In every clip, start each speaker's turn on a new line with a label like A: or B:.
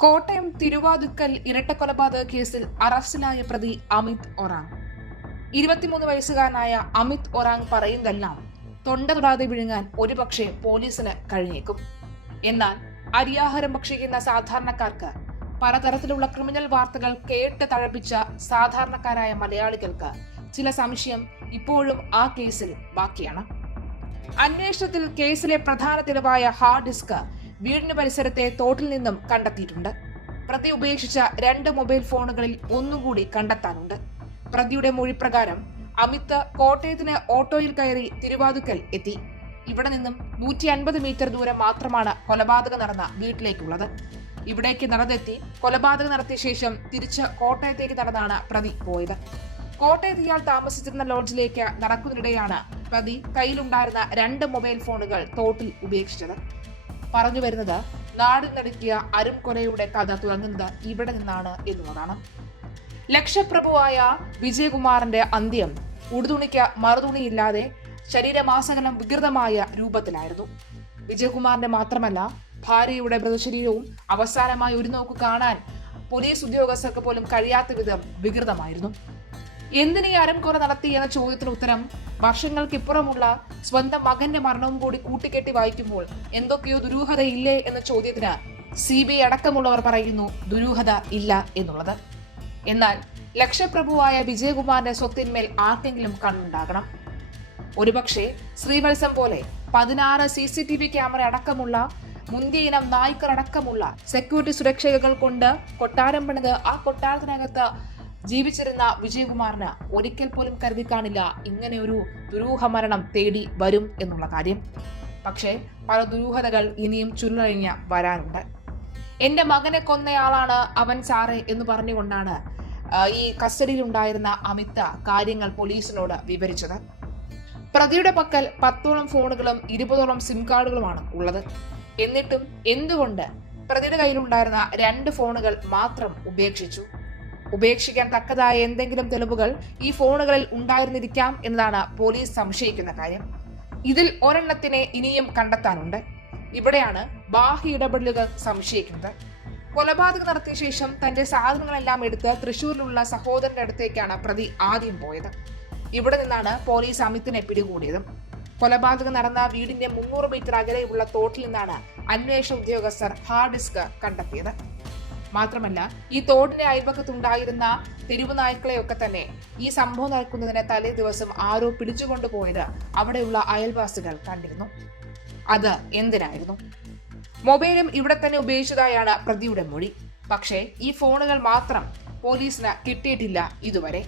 A: കോട്ടയം തിരുവാതുക്കൽ ഇരട്ടക്കൊലപാതക കേസിൽ അറസ്റ്റിലായ പ്രതി അമിത് ഒറാങ്. ഇരുപത്തിമൂന്ന് വയസ്സുകാരനായ അമിത് ഒറാങ് പറയുന്നതെല്ലാം തൊണ്ട തൊടാതെ വിഴുങ്ങാൻ ഒരുപക്ഷെ പോലീസിന് കഴിഞ്ഞേക്കും. എന്നാൽ അരിയാഹാരം ഭക്ഷിക്കുന്ന സാധാരണക്കാർക്ക് പലതരത്തിലുള്ള ക്രിമിനൽ വാർത്തകൾ കേട്ട് തഴപ്പിച്ച സാധാരണക്കാരായ മലയാളികൾക്ക് ചില സംശയം ഇപ്പോഴും ആ കേസിൽ ബാക്കിയാണ്. അന്വേഷണത്തിൽ കേസിലെ പ്രധാന തെളിവായ ഹാർഡ് ഡിസ്ക് വീടിന് പരിസരത്തെ തോട്ടിൽ നിന്നും കണ്ടെത്തിയിട്ടുണ്ട്. പ്രതി ഉപേക്ഷിച്ച രണ്ട് മൊബൈൽ ഫോണുകളിൽ ഒന്നുകൂടി കണ്ടെത്താനുണ്ട്. പ്രതിയുടെ മൊഴിപ്രകാരം അമിത് കോട്ടയത്തിന് ഓട്ടോയിൽ കയറി തിരുവാതുക്കൽ എത്തി. ഇവിടെ നിന്നും നൂറ്റി അൻപത് മീറ്റർ ദൂരം മാത്രമാണ് കൊലപാതകം നടന്ന വീട്ടിലേക്കുള്ളത്. ഇവിടേക്ക് നടന്നെത്തി കൊലപാതകം നടത്തിയ ശേഷം തിരിച്ച് കോട്ടയത്തേക്ക് നടന്നാണ് പ്രതി പോയത്. കോട്ടയത്ത് ഇയാൾ താമസിച്ചിരുന്ന ലോഡ്ജിലേക്ക് നടക്കുന്നതിനിടെയാണ് പ്രതി കയ്യിലുണ്ടായിരുന്ന രണ്ട് മൊബൈൽ ഫോണുകൾ തോട്ടിൽ ഉപേക്ഷിച്ചത്. പറഞ്ഞു വരുന്നത് നാടിൽ നടുക്കിയ അരും കൊലയുടെ കഥ തുടങ്ങുന്നത് ഇവിടെ നിന്നാണ് എന്നുള്ളതാണ്. ലക്ഷപ്രഭുവായ വിജയകുമാറിന്റെ അന്ത്യം ഉടുതുണിക്ക് മറുതുണിയില്ലാതെ ശരീരമാസകലം വികൃതമായ രൂപത്തിലായിരുന്നു. വിജയകുമാറിന്റെ മാത്രമല്ല ഭാര്യയുടെ മൃതശരീരവും അവസാനമായി ഒരു നോക്ക് കാണാൻ പോലീസ് ഉദ്യോഗസ്ഥർക്ക് പോലും കഴിയാത്ത വിധം വികൃതമായിരുന്നു. എന്തിനീ അരംകൊല നടത്തി എന്ന ചോദ്യത്തിന് ഉത്തരം വർഷങ്ങൾക്കിപ്പുറമുള്ള സ്വന്തം മകന്റെ മരണവും കൂടി കൂട്ടിക്കെട്ടി വായിക്കുമ്പോൾ എന്തൊക്കെയോ ദുരൂഹത ഇല്ലേ എന്ന ചോദ്യത്തിന് സി ബി ഐ അടക്കമുള്ളവർ പറയുന്നു ദുരൂഹത ഇല്ല എന്നുള്ളത്. എന്നാൽ ലക്ഷപ്രഭുവായ വിജയകുമാറിന്റെ സ്വത്തിന്മേൽ ആർക്കെങ്കിലും കണ്ണുണ്ടാകണം? ഒരുപക്ഷെ ശ്രീവത്സം പോലെ പതിനാറ് C C T V camera അടക്കമുള്ള മുന്തിയ ഇനം നായ്ക്കർ അടക്കമുള്ള സെക്യൂരിറ്റി സുരക്ഷകൾ കൊണ്ട് കൊട്ടാരം പണിത് ആ കൊട്ടാരത്തിനകത്ത് ജീവിച്ചിരുന്ന വിജയകുമാറിന് ഒരിക്കൽ പോലും കരുതി കാണില്ല ഇങ്ങനെ ഒരു ദുരൂഹ മരണം തേടി വരും എന്നുള്ള കാര്യം. പക്ഷേ പല ദുരൂഹതകൾ ഇനിയും ചുരുളഴിഞ്ഞ് വരാനുണ്ട് എന്റെ മകനെ കൊന്നയാളാണ് അവൻ സാറെ എന്ന് പറഞ്ഞുകൊണ്ടാണ് ഈ കസ്റ്റഡിയിലുണ്ടായിരുന്ന അമിത കാര്യങ്ങൾ പോലീസിനോട് വിവരിച്ചത്. പ്രതിയുടെ പക്കൽ പത്തോളം ഫോണുകളും ഇരുപതോളം സിം കാർഡുകളുമാണ് ഉള്ളത്. എന്നിട്ടും എന്തുകൊണ്ട് പ്രതിയുടെ കയ്യിലുണ്ടായിരുന്ന രണ്ട് ഫോണുകൾ മാത്രം ഉപേക്ഷിച്ചു? ഉപേക്ഷിക്കാൻ തക്കതായ എന്തെങ്കിലും തെളിവുകൾ ഈ ഫോണുകളിൽ ഉണ്ടായിരുന്നിരിക്കാം എന്നതാണ് പോലീസ് സംശയിക്കുന്ന കാര്യം. ഇതിൽ ഒരെണ്ണത്തിനെ ഇനിയും കണ്ടെത്താനുണ്ട്. ഇവിടെയാണ് ബാഹ്യ ഇടപെടലുകൾ സംശയിക്കുന്നത്. കൊലപാതകം നടത്തിയ ശേഷം തന്റെ സാധനങ്ങളെല്ലാം എടുത്ത് തൃശൂരിലുള്ള സഹോദരന്റെ അടുത്തേക്കാണ് പ്രതി ആദ്യം പോയത്. ഇവിടെ നിന്നാണ് പോലീസ് അമിത്തിനെ പിടികൂടിയത്. കൊലപാതകം നടന്ന വീടിന്റെ മുന്നൂറ് മീറ്റർ അകലെയുള്ള തോട്ടിൽ നിന്നാണ് അന്വേഷണ ഉദ്യോഗസ്ഥർ ഹാർഡ് ഡിസ്ക് കണ്ടെത്തിയത്. മാത്രമല്ല ഈ തോടിന്റെ അയൽപക്കത്തുണ്ടായിരുന്ന തെരുവ് തന്നെ ഈ സംഭവം നടക്കുന്നതിന് തലേ ദിവസം ആരോ പിടിച്ചുകൊണ്ടുപോയത് അവിടെയുള്ള അയൽവാസികൾ കണ്ടിരുന്നു. അത് എന്തിനായിരുന്നു? മൊബൈലും ഇവിടെ തന്നെ ഉപയോഗിച്ചതായാണ് പ്രതിയുടെ മൊഴി. പക്ഷേ ഈ ഫോണുകൾ മാത്രം പോലീസിന് കിട്ടിയിട്ടില്ല ഇതുവരെ.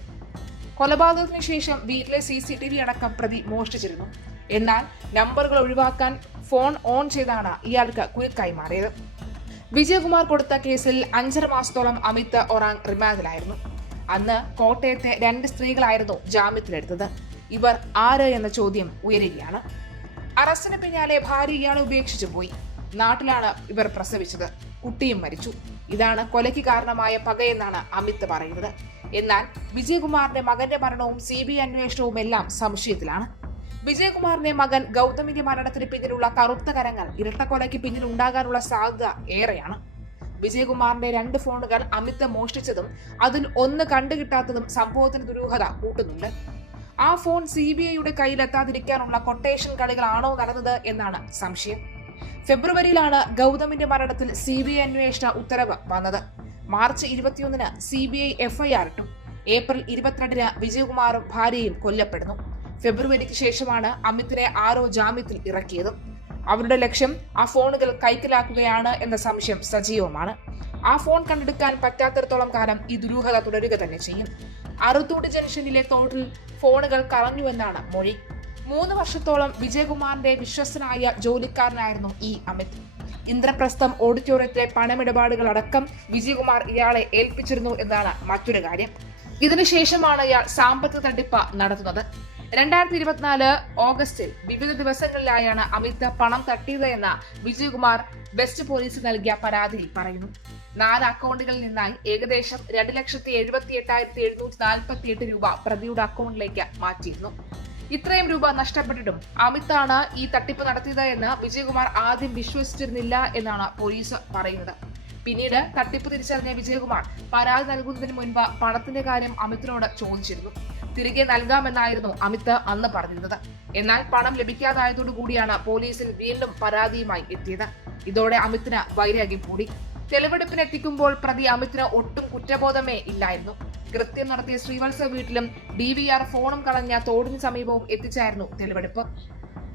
A: കൊലപാതകത്തിന് ശേഷം വീട്ടിലെ സി സി ടി വി അടക്കം പ്രതി മോഷ്ടിച്ചിരുന്നു. എന്നാൽ നമ്പറുകൾ ഒഴിവാക്കാൻ ഫോൺ ഓൺ ചെയ്താണ് ഇയാൾക്ക് കുരുക്കായി മാറിയത്. വിജയകുമാർ കൊടുത്ത കേസിൽ അഞ്ചര മാസത്തോളം അമിത് ഒറാങ് റിമാൻഡിലായിരുന്നു. അന്ന് കോട്ടയത്തെ രണ്ട് സ്ത്രീകളായിരുന്നു ജാമ്യത്തിലെടുത്തത്. ഇവർ ആര് എന്ന ചോദ്യം ഉയരുകയാണ്. അറസ്റ്റിന് പിന്നാലെ ഭാര്യ ഇയാളെ ഉപേക്ഷിച്ചു പോയി. നാട്ടിലാണ് ഇവർ പ്രസവിച്ചത്. കുട്ടിയും മരിച്ചു. ഇതാണ് കൊലയ്ക്ക് കാരണമായ പകയെന്നാണ് അമിത് പറയുന്നത്. എന്നാൽ വിജയകുമാറിന്റെ മകന്റെ മരണവും സി ബി അന്വേഷണവും എല്ലാം സംശയത്തിലാണ്. വിജയകുമാറിന്റെ മകൻ ഗൗതമിന്റെ മരണത്തിന് പിന്നിലുള്ള കറുത്ത കരങ്ങൾ ഇരട്ടക്കൊലയ്ക്ക് പിന്നിൽ ഉണ്ടാകാനുള്ള സാധ്യത ഏറെയാണ്. വിജയകുമാറിന്റെ രണ്ട് ഫോണുകൾ അമിത് മോഷ്ടിച്ചതും അതിൽ ഒന്ന് കണ്ടുകിട്ടാത്തതും സംഭവത്തിന് ദുരൂഹത കൂട്ടുന്നുണ്ട്. ആ ഫോൺ സി ബി ഐയുടെ കയ്യിലെത്താതിരിക്കാനുള്ള കൊട്ടേഷൻ കളികളാണോ നടന്നത് എന്നാണ് സംശയം. ഫെബ്രുവരിയിലാണ് ഗൗതമിന്റെ മരണത്തിൽ സി ബി ഐ അന്വേഷണ ഉത്തരവ് വന്നത്. മാർച്ച് ഇരുപത്തിയൊന്നിന് സി ബി ഐ എഫ്ഐആർ ഇട്ടു. ഏപ്രിൽ ഇരുപത്തിരണ്ടിന് വിജയകുമാറും ഭാര്യയും കൊല്ലപ്പെടുന്നു. ഫെബ്രുവരിക്ക് ശേഷമാണ് അമിത്തിനെ ആരോ ജാമ്യത്തിൽ ഇറക്കിയത്. അവരുടെ ലക്ഷ്യം ആ ഫോണുകൾ കൈക്കലാക്കുകയാണ് എന്ന സംശയം സജീവമാണ്. ആ ഫോൺ കണ്ടെടുക്കാൻ പറ്റാത്തിടത്തോളം കാലം ഈ ദുരൂഹത തുടരുക തന്നെ ചെയ്യും. അറുത്തൂട് ജംഗ്ഷനിലെ തോട്ടിൽ ഫോണുകൾ കളഞ്ഞുവെന്നാണ് മൊഴി. മൂന്ന് വർഷത്തോളം വിജയകുമാറിന്റെ വിശ്വസ്തനായ ജോലിക്കാരനായിരുന്നു ഈ അമിത്. ഇന്ദ്രപ്രസ്ഥം ഓഡിറ്റോറിയത്തിലെ പണമിടപാടുകൾ അടക്കം വിജയകുമാർ ഇയാളെ ഏൽപ്പിച്ചിരുന്നു എന്നാണ് മറ്റൊരു കാര്യം. ഇതിനുശേഷമാണ് ഇയാൾ സാമ്പത്തിക തട്ടിപ്പ് നടത്തുന്നത്. രണ്ടായിരത്തി ഇരുപത്തിനാല് ഓഗസ്റ്റിൽ വിവിധ ദിവസങ്ങളിലായാണ് അമിത് പണം തട്ടിയത് എന്ന വിജയകുമാർ വെസ്റ്റ് പോലീസ് നൽകിയ പരാതിയിൽ പറയുന്നു. നാല് അക്കൗണ്ടുകളിൽ നിന്നായി ഏകദേശം രണ്ട് ലക്ഷത്തി എഴുപത്തി എട്ടായിരത്തി എഴുന്നൂറ്റി നാൽപ്പത്തി എട്ട് രൂപ പ്രതിയുടെ അക്കൗണ്ടിലേക്ക് മാറ്റിയിരുന്നു. ഇത്രയും രൂപ നഷ്ടപ്പെട്ടിട്ടും അമിതാണ് ഈ തട്ടിപ്പ് നടത്തിയത് എന്ന് വിജയകുമാർ ആദ്യം വിശ്വസിച്ചിരുന്നില്ല എന്നാണ് പോലീസ് പറയുന്നത്. പിന്നീട് തട്ടിപ്പ് തിരിച്ചറിഞ്ഞ വിജയകുമാർ പരാതി നൽകുന്നതിന് മുൻപ് പണത്തിന്റെ കാര്യം അമിതിനോട് ചോദിച്ചിരുന്നു. തിരികെ നൽകാമെന്നായിരുന്നു അമിത് അന്ന് പറഞ്ഞിരുന്നത്. എന്നാൽ പണം ലഭിക്കാതായതോടുകൂടിയാണ് പോലീസിൽ വീണ്ടും പരാതിയുമായി എത്തിയത്. ഇതോടെ അമിത്തിന് വൈരാഗ്യം കൂടി. തെളിവെടുപ്പിന് എത്തിക്കുമ്പോൾ പ്രതി അമിത്തിന് ഒട്ടും കുറ്റബോധമേ ഇല്ലായിരുന്നു. കൃത്യം നടത്തിയ ശ്രീവത്സ വീട്ടിലും ഡി വി ആർ ഫോണും കളഞ്ഞ തോടിന് സമീപവും എത്തിച്ചായിരുന്നു തെളിവെടുപ്പ്.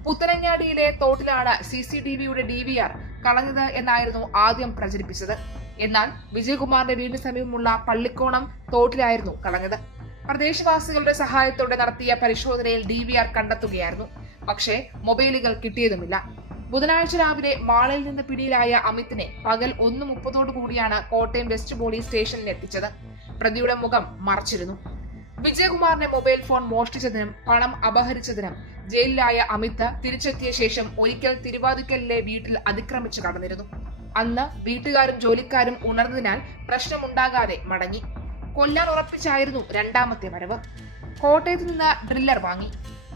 A: പുത്തനങ്ങാടിയിലെ തോട്ടിലാണ് സി സി ടി വിയുടെ ഡി വി ആർ കളഞ്ഞത് എന്നായിരുന്നു ആദ്യം പ്രചരിപ്പിച്ചത്. എന്നാൽ വിജയകുമാറിന്റെ വീടിന് സമീപമുള്ള പള്ളിക്കോണം തോട്ടിലായിരുന്നു കളഞ്ഞത്. പ്രദേശവാസികളുടെ സഹായത്തോടെ നടത്തിയ പരിശോധനയിൽ ഡി വി ആർ കണ്ടെത്തുകയായിരുന്നു. പക്ഷേ മൊബൈലുകൾ കിട്ടിയതുമില്ല. ബുധനാഴ്ച രാവിലെ മാളിൽ നിന്ന് പിടിയിലായ അമിതിനെ പകൽ ഒന്ന് മുപ്പതോടു കൂടിയാണ് കോട്ടയം വെസ്റ്റ് പോലീസ് സ്റ്റേഷനിൽ എത്തിച്ചത്. പ്രതിയുടെ മുഖം മറച്ചിരുന്നു. വിജയകുമാറിന്റെ മൊബൈൽ ഫോൺ മോഷ്ടിച്ചതിനും പണം അപഹരിച്ചതിനും ജയിലിലായ അമിത് തിരിച്ചെത്തിയ ശേഷം ഒരിക്കൽ തിരുവാതിക്കലിലെ വീട്ടിൽ അതിക്രമിച്ചു കടന്നിരുന്നു. അന്ന് വീട്ടുകാരും ജോലിക്കാരും ഉണർന്നതിനാൽ പ്രശ്നമുണ്ടാകാതെ മടങ്ങി. കൊല്ലാൻ ഉറപ്പിച്ചായിരുന്നു രണ്ടാമത്തെ വരവ്. കോട്ടയത്ത് നിന്ന് ഡ്രില്ലർ വാങ്ങി.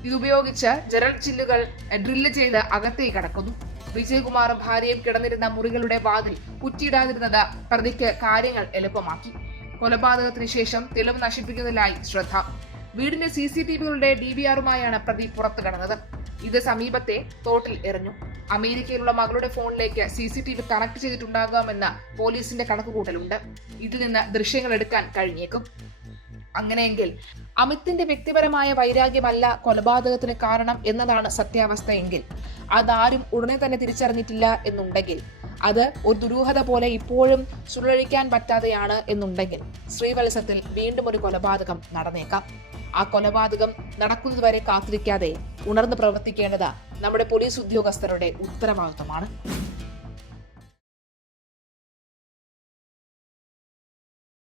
A: ഇതുപയോഗിച്ച് ജനൽ ചില്ലുകൾ ഡ്രില്ല് ചെയ്ത് അകത്തേക്ക് കടക്കുന്നു. വിജയകുമാറും ഭാര്യയും കിടന്നിരുന്ന മുറികളുടെ വാതിൽ കുറ്റിയിടാതിരുന്നത് പ്രതിക്ക് കാര്യങ്ങൾ എളുപ്പമാക്കി. കൊലപാതകത്തിന് ശേഷം തെളിവ് നശിപ്പിക്കുന്നതിലായി ശ്രദ്ധ. വീടിന്റെ സി സി ടി വികളുടെ ഡി വി ആറുമായാണ് പ്രതി പുറത്തു കടന്നത് ഇത് സമീപത്തെ തോട്ടിൽ എറിഞ്ഞു. അമേരിക്കയിലുള്ള മകളുടെ ഫോണിലേക്ക് C C T V connect ചെയ്തിട്ടുണ്ടാകാമെന്ന പോലീസിന്റെ കണക്കുകൂട്ടലുണ്ട്. ഇതിൽ നിന്ന് ദൃശ്യങ്ങൾ എടുക്കാൻ കഴിഞ്ഞേക്കും. അങ്ങനെയെങ്കിൽ അമിത്തിന്റെ വ്യക്തിപരമായ വൈരാഗ്യമല്ല കൊലപാതകത്തിന് കാരണം എന്നതാണ് സത്യാവസ്ഥയെങ്കിൽ. അതാരും ഉടനെ തന്നെ തിരിച്ചറിഞ്ഞിട്ടില്ല എന്നുണ്ടെങ്കിൽ അത് ഒരു ദുരൂഹത പോലെ ഇപ്പോഴും സുഴഴിക്കാൻ പറ്റാതെയാണ് എന്നുണ്ടെങ്കിൽ ശ്രീവത്സത്തിൽ വീണ്ടും ഒരു കൊലപാതകം നടന്നേക്കാം. ആ കൊലപാതകം നടക്കുന്നതുവരെ കാത്തിരിക്കാതെ ഉണർന്ന് പ്രവർത്തിക്കേണ്ടത് നമ്മുടെ പോലീസ് ഉദ്യോഗസ്ഥരുടെ ഉത്തരവാദിത്തമാണ്